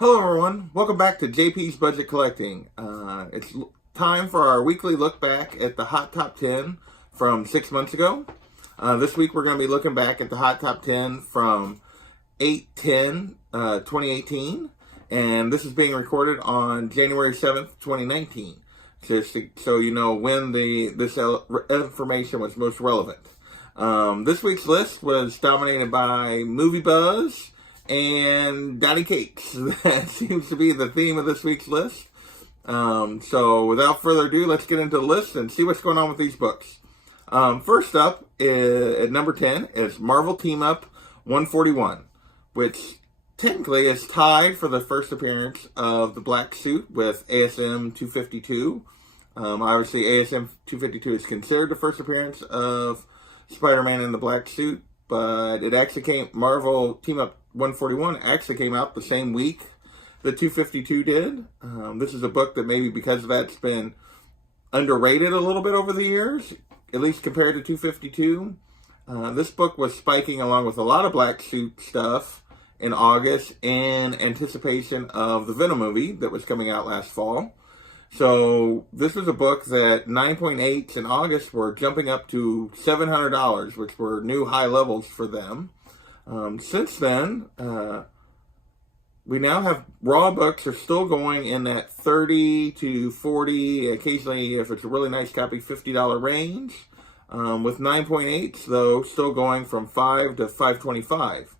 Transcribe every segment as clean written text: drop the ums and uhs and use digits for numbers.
Hello everyone, welcome back to JP's Budget Collecting. It's time for our weekly look back at the Hot Top 10 from 6 months ago. This week we're going to be looking back at the Hot Top 10 from 8/10/2018, and this is being recorded on January 7th, 2019, just so you know when this information was most relevant. This week's list was dominated by Movie Buzz and Donny Cates. That seems to be the theme of this week's list. So without further ado, let's get into the list and see what's going on with these books. First up at number 10 is Marvel Team Up 141, which technically is tied for the first appearance of the Black Suit with ASM 252. Obviously, ASM 252 is considered the first appearance of Spider-Man in the Black Suit, but it actually Marvel Team Up 141 actually came out the same week that 252 did. This is a book that maybe because of that it's been underrated a little bit over the years, at least compared to 252. This book was spiking along with a lot of Black Suit stuff in August in anticipation of the Venom movie that was coming out last fall. So this was a book that 9.8s in August were jumping up to $700, which were new high levels for them. Since then, we now have raw books are still going in that 30 to 40, occasionally if it's a really nice copy, $50 range. With 9.8s though, still going from $5 to $5.25.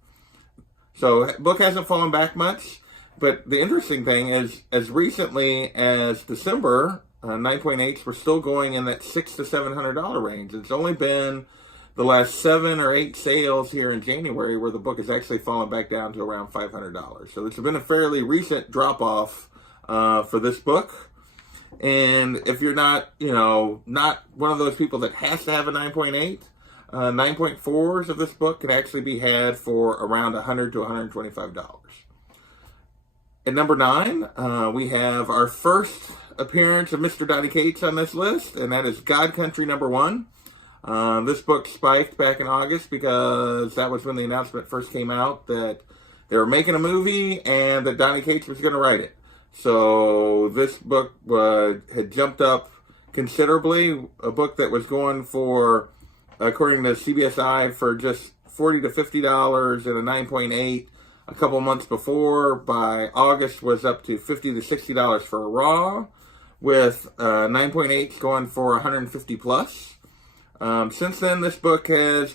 So book hasn't fallen back much. But the interesting thing is, as recently as December, 9.8s were still going in that $600 to $700 range. It's only been the last 7 or 8 sales here in January where the book has actually fallen back down to around $500. So it's been a fairly recent drop-off for this book. And if you're not one of those people that has to have a 9.8, 9.4s of this book can actually be had for around $100 to $125. At number 9, we have our first appearance of Mr. Donny Cates on this list, and that is God Country number 1. This book spiked back in August because that was when the announcement first came out that they were making a movie and that Donny Cates was going to write it. So this book had jumped up considerably, a book that was going for, according to CBSI, for just $40 to $50 and a 9.8. A couple months before, by August, was up to $50 to $60 for a raw, with 9.8 going for $150 plus. Since then, this book is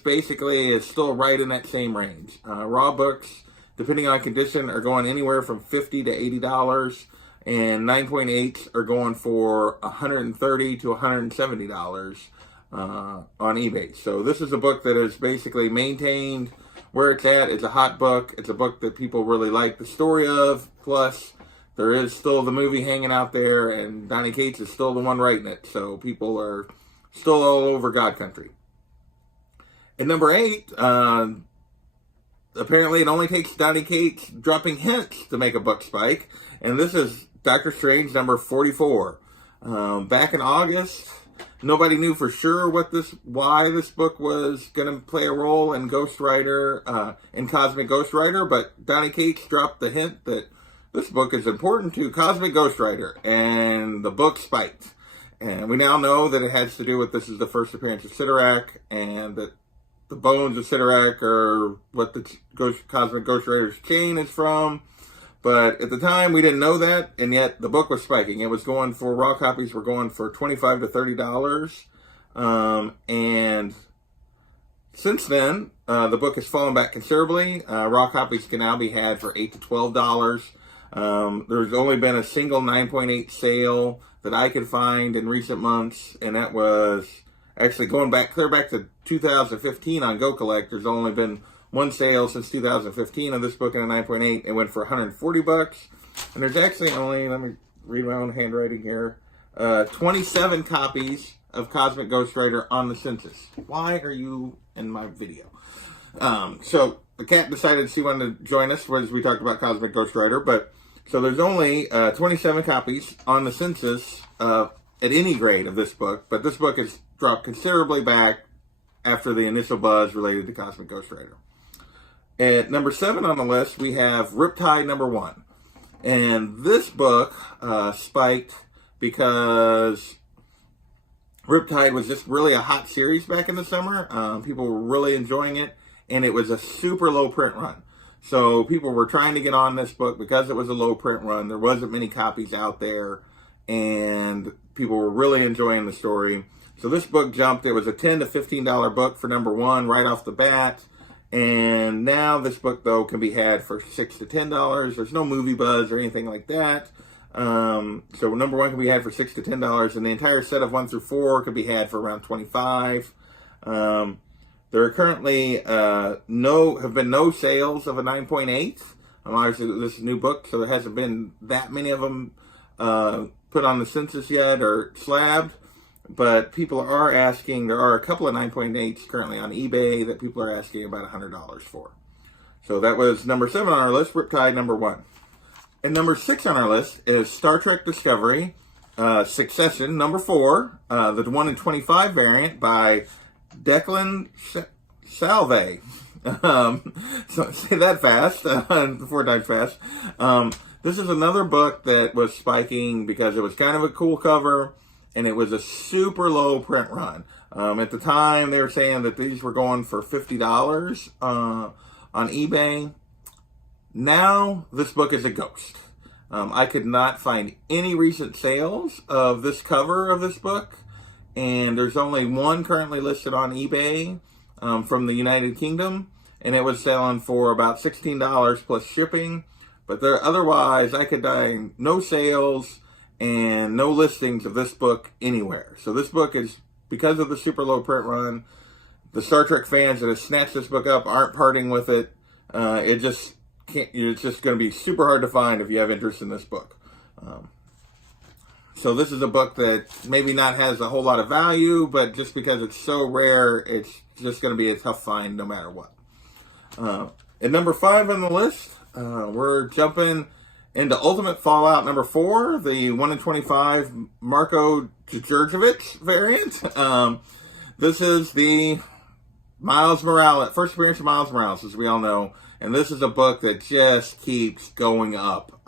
still right in that same range. Raw books, depending on condition, are going anywhere from $50 to $80, and 9.8s are going for $130 to $170 on eBay. So this is a book that is basically maintained where it's at. It's a hot book. It's a book that people really like the story of. Plus, there is still the movie hanging out there, and Donny Cates is still the one writing it. So people are still all over God Country. At number 8, apparently it only takes Donny Cates dropping hints to make a book spike. And this is Doctor Strange number 44. Back in August, nobody knew for sure why this book was going to play a role in in Cosmic Ghost Rider, but Donny Cates dropped the hint that this book is important to Cosmic Ghost Rider, and the book spiked. And we now know that it has to do with this is the first appearance of Sidorak, and that the bones of Sidorak are what the Cosmic Ghost Rider's chain is from. But at the time, we didn't know that, and yet the book was spiking. It was going for, raw copies were going for $25 to $30. And since then, the book has fallen back considerably. Raw copies can now be had for $8 to $12. There's only been a single 9.8 sale that I could find in recent months, and that was actually going back, clear back to 2015 on Go Collect. There's only been one sale since 2015 of this book in a 9.8. It went for $140. And there's actually only, let me read my own handwriting here, 27 copies of Cosmic Ghost Rider on the census. Why are you in my video? So the cat decided she wanted to join us as we talked about Cosmic Ghost Rider. But so there's only 27 copies on the census at any grade of this book. But this book has dropped considerably back after the initial buzz related to Cosmic Ghost Rider. At number 7 on the list, we have Riptide number 1. And this book spiked because Riptide was just really a hot series back in the summer. People were really enjoying it, and it was a super low print run. So people were trying to get on this book because it was a low print run. There wasn't many copies out there, and people were really enjoying the story. So this book jumped. It was a $10 to $15 book for number one right off the bat. And now this book, though, can be had for $6 to $10. There's no movie buzz or anything like that. So number one can be had for $6 to $10, and the entire set of 1 through 4 can be had for around $25. There are currently have been no sales of a 9.8. Obviously, this is a new book, so there hasn't been that many of them put on the census yet or slabbed. But people are asking. There are a couple of 9.8s currently on eBay that people are asking about $100 for. So that was number 7 on our list. Riptide number 1. And number 6 on our list is Star Trek Discovery Succession number 4, the 1 in 25 variant by Declan Salve. So say that fast, 4 times fast. This is another book that was spiking because it was kind of a cool cover, and it was a super low print run. At the time, they were saying that these were going for $50 on eBay. Now, this book is a ghost. I could not find any recent sales of this cover of this book, and there's only one currently listed on eBay from the United Kingdom, and it was selling for about $16 plus shipping. But otherwise, I could find no sales and no listings of this book anywhere. So this book is, because of the super low print run, the Star Trek fans that have snatched this book up aren't parting with it. It just can't. It's just going to be super hard to find if you have interest in this book. So this is a book that maybe not has a whole lot of value, but just because it's so rare, it's just going to be a tough find no matter what. At number 5 on the list, we're jumping into Ultimate Fallout number 4, the 1 in 25 Marko Djurdjevic variant. This is the Miles Morales, first appearance of Miles Morales, as we all know. And this is a book that just keeps going up.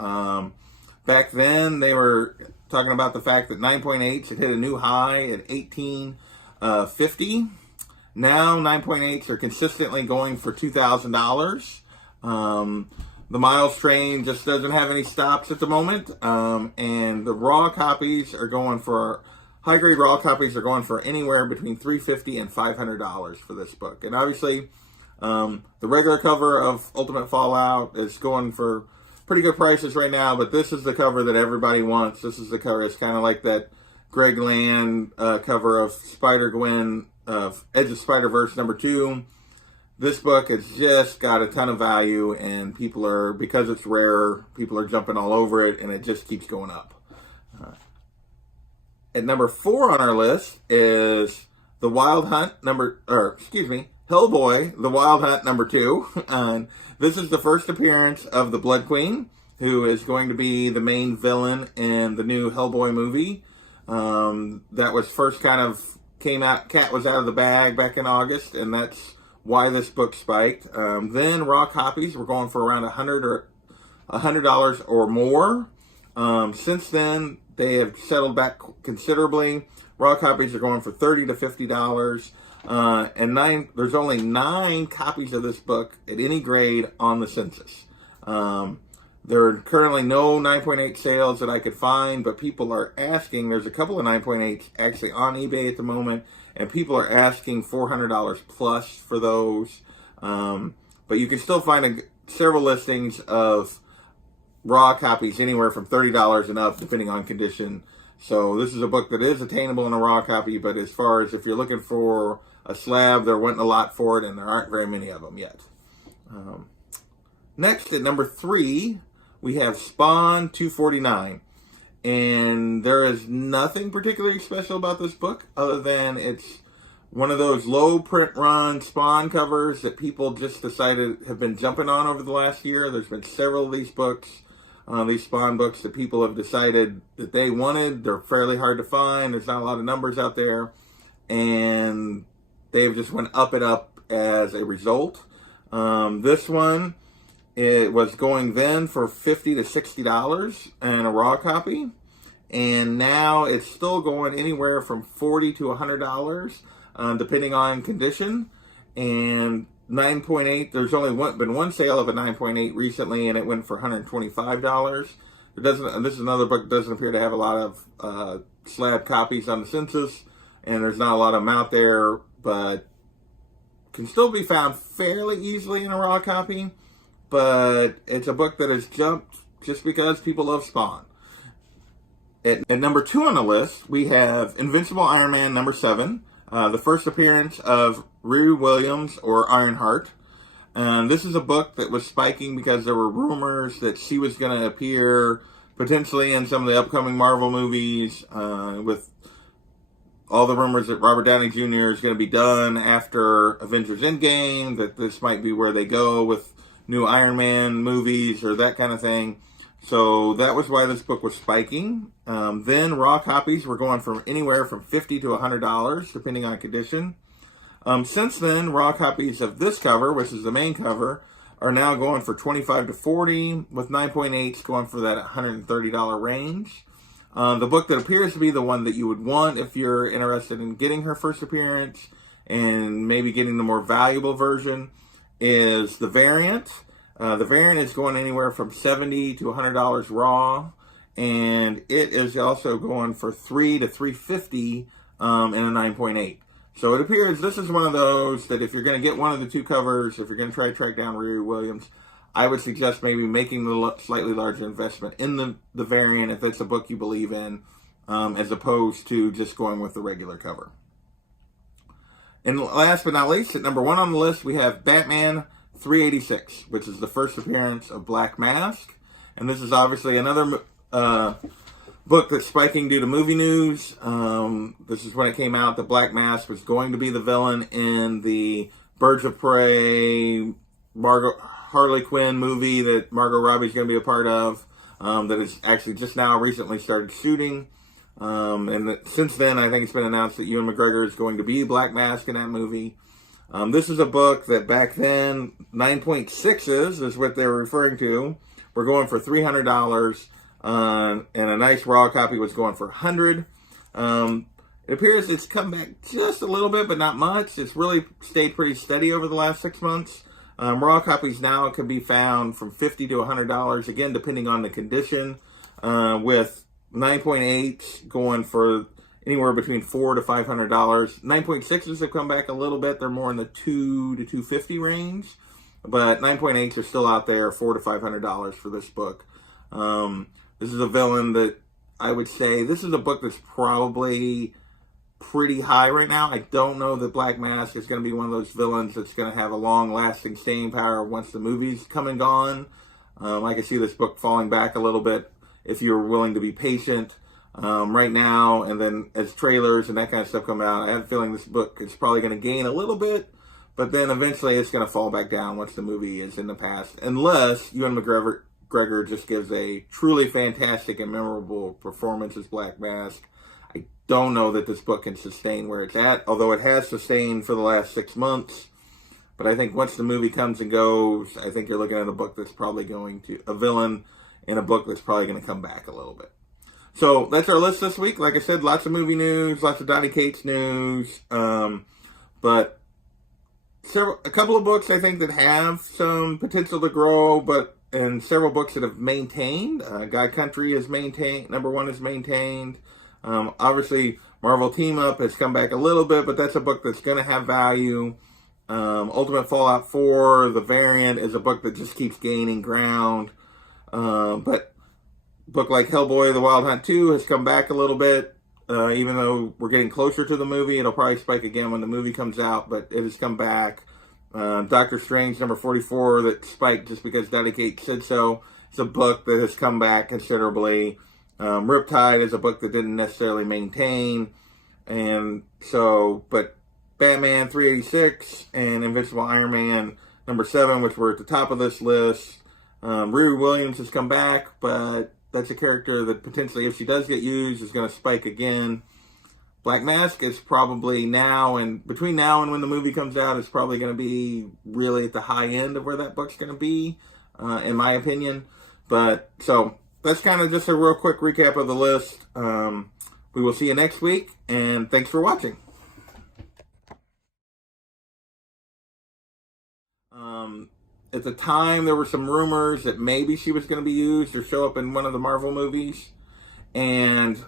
Back then, they were talking about the fact that 9.8s had hit a new high at $1,850. Now, 9.8s are consistently going for $2,000. The Miles train just doesn't have any stops at the moment. And the raw copies are going for, high-grade raw copies are going for anywhere between $350 and $500 for this book. And obviously, the regular cover of Ultimate Fallout is going for pretty good prices right now, but this is the cover that everybody wants. This is the cover. It's kind of like that Greg Land cover of Spider-Gwen, of Edge of Spider-Verse number 2. This book has just got a ton of value, and people are, because it's rare, people are jumping all over it, and it just keeps going up. At number 4 on our list is The Wild Hunt Hellboy, The Wild Hunt number 2. And this is the first appearance of the Blood Queen, who is going to be the main villain in the new Hellboy movie. That was first kind of came out, cat was out of the bag back in August, and that's why this book spiked. Then raw copies were going for around $100 or more. Since then, they have settled back considerably. Raw copies are going for $30 to $50. And there's only 9 copies of this book at any grade on the census. There are currently no 9.8 sales that I could find, but people are asking. There's a couple of 9.8s actually on eBay at the moment, and people are asking $400 plus for those. But you can still find several listings of raw copies anywhere from $30 and up, depending on condition. So this is a book that is attainable in a raw copy, but as far as if you're looking for a slab, they're wanting a lot for it, and there aren't very many of them yet. Next, at number 3, we have Spawn 249. And there is nothing particularly special about this book, other than it's one of those low print run Spawn covers that people just decided have been jumping on over the last year. There's been several of these books, these Spawn books, that people have decided that they wanted. They're fairly hard to find. There's not a lot of numbers out there. And they've just went up and up as a result. This one It was going then for $50 to $60 in a raw copy, and now it's still going anywhere from $40 to $100, depending on condition. And 9.8, there's only been one sale of a 9.8 recently, and it went for $125. This is another book that doesn't appear to have a lot of slab copies on the census, and there's not a lot of them out there, but can still be found fairly easily in a raw copy. But it's a book that has jumped just because people love Spawn. At number 2 on the list, we have Invincible Iron Man number 7, the first appearance of Riri Williams, or Ironheart. This is a book that was spiking because there were rumors that she was going to appear potentially in some of the upcoming Marvel movies, with all the rumors that Robert Downey Jr. is going to be done after Avengers Endgame, that this might be where they go with new Iron Man movies or that kind of thing. So that was why this book was spiking. Then raw copies were going from anywhere from $50 to $100, depending on condition. Since then, raw copies of this cover, which is the main cover, are now going for $25 to $40, with 9.8s going for that $130 range. The book that appears to be the one that you would want if you're interested in getting her first appearance and maybe getting the more valuable version is The Variant. The Variant is going anywhere from $70 to $100 raw, and it is also going for $3 to $350 in a 9.8. So it appears this is one of those that if you're going to get one of the two covers, if you're going to try to track down Riri Williams, I would suggest maybe making the slightly larger investment in the Variant if it's a book you believe in, as opposed to just going with the regular cover. And last but not least, at number 1 on the list, we have Batman 386, which is the first appearance of Black Mask. And this is obviously another book that's spiking due to movie news. This is when it came out that Black Mask was going to be the villain in the Birds of Prey, Harley Quinn movie that Margot Robbie's going to be a part of, that is actually just now recently started shooting. Since then, I think it's been announced that Ewan McGregor is going to be Black Mask in that movie. This is a book that back then, 9.6s is what they were referring to. We're going for $300, and a nice raw copy was going for $100. It appears it's come back just a little bit, but not much. It's really stayed pretty steady over the last 6 months. Raw copies now can be found from $50 to $100, again, depending on the condition, with 9.8s going for anywhere between $400 to $500. 9.6s have come back a little bit. They're more in the $200 to $250 range, but 9.8s are still out there, $400 to $500 for this book. This is a villain that I would say, this is a book that's probably pretty high right now. I don't know that Black Mask is going to be one of those villains that's going to have a long-lasting staying power once the movie's come and gone. I can see this book falling back a little bit if you're willing to be patient right now, and then as trailers and that kind of stuff come out, I have a feeling this book is probably going to gain a little bit, but then eventually it's going to fall back down once the movie is in the past, unless Ewan McGregor just gives a truly fantastic and memorable performance as Black Mask. I don't know that this book can sustain where it's at, although it has sustained for the last 6 months. But I think once the movie comes and goes, I think you're looking at a book that's probably a villain in a book that's probably going to come back a little bit. So that's our list this week. Like I said, lots of movie news, lots of Donny Cates news, but a couple of books I think that have some potential to grow, and several books that have maintained. God Country is maintained. Number 1 is maintained. Obviously, Marvel Team Up has come back a little bit, but that's a book that's going to have value. Ultimate Fallout 4, The Variant, is a book that just keeps gaining ground. But a book like Hellboy, The Wild Hunt 2 has come back a little bit. Even though we're getting closer to the movie, it'll probably spike again when the movie comes out, but it has come back. Doctor Strange, number 44, that spiked just because Donny Cates said so. It's a book that has come back considerably. Riptide is a book that didn't necessarily maintain. But Batman 386 and Invincible Iron Man number 7, which were at the top of this list. Riri Williams has come back, but that's a character that potentially, if she does get used, is going to spike again. Black Mask is probably between now and when the movie comes out, it's probably going to be really at the high end of where that book's going to be. in my opinion. But so that's kind of just a real quick recap of the list. We will see you next week, and thanks for watching. At the time, there were some rumors that maybe she was going to be used or show up in one of the Marvel movies. And